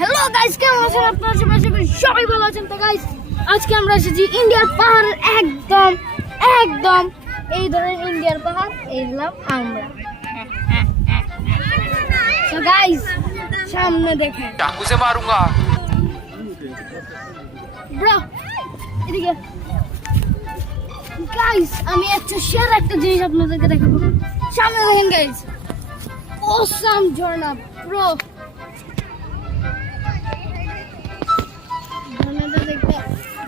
Hello guys, কেমন আছেন আপনারা? সবাই ভালো আছেন তো গাইস? আজকে আমরা এসেছি ইন্ডিয়ার পাহাড়, একদম একদম এই ধরনের ইন্ডিয়ার পাহাড় এইলাম আমরা। তো গাইস সামনে দেখেন, चाकू से मारूंगा। ব্রো এদিকে। গাইস আমি একটা জিনিস আপনাদেরকে দেখাবো, সামনে দেখেন গাইস, অসাম ঝর্ণা ব্রো।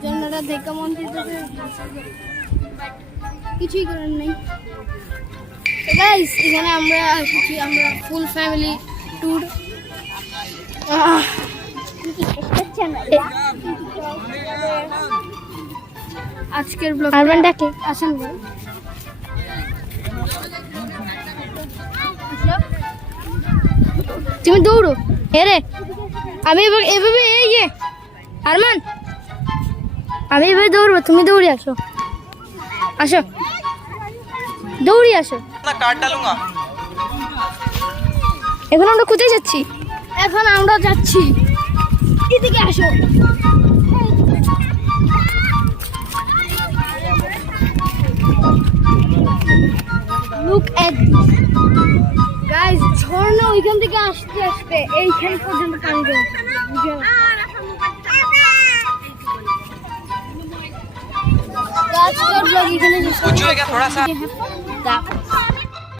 ঝর্ণাটা দেখে মন চাইতেছে, কিছুই করার নেই। গাইস এখানে আমরা এসেছি, আমরা ফুল ফ্যামিলি ট্যুর। আজকের ব্লগ আরবানটাকে আসেন ভাই, তুমি দৌড়ো। হেরে আমি এভাবে এই যে আরমান, আমি এভাবে দৌড়বো, তুমি দৌড়ে আসো, আসো দৌড়ি আসো। ना काट डालूंगा। এখন আমরা কোথায় যাচ্ছি? এখন আমরা যাচ্ছি এদিকে, আসো। লুক এট দিস গাইস, ঝর্ণা ওইখান থেকে আসতে আসতে এইখান পর্যন্ত পানি জমছে, বুঝলেন? আজকের ব্লগ এখানে শেষ कुछ हो गया थोड़ा सा। করছি।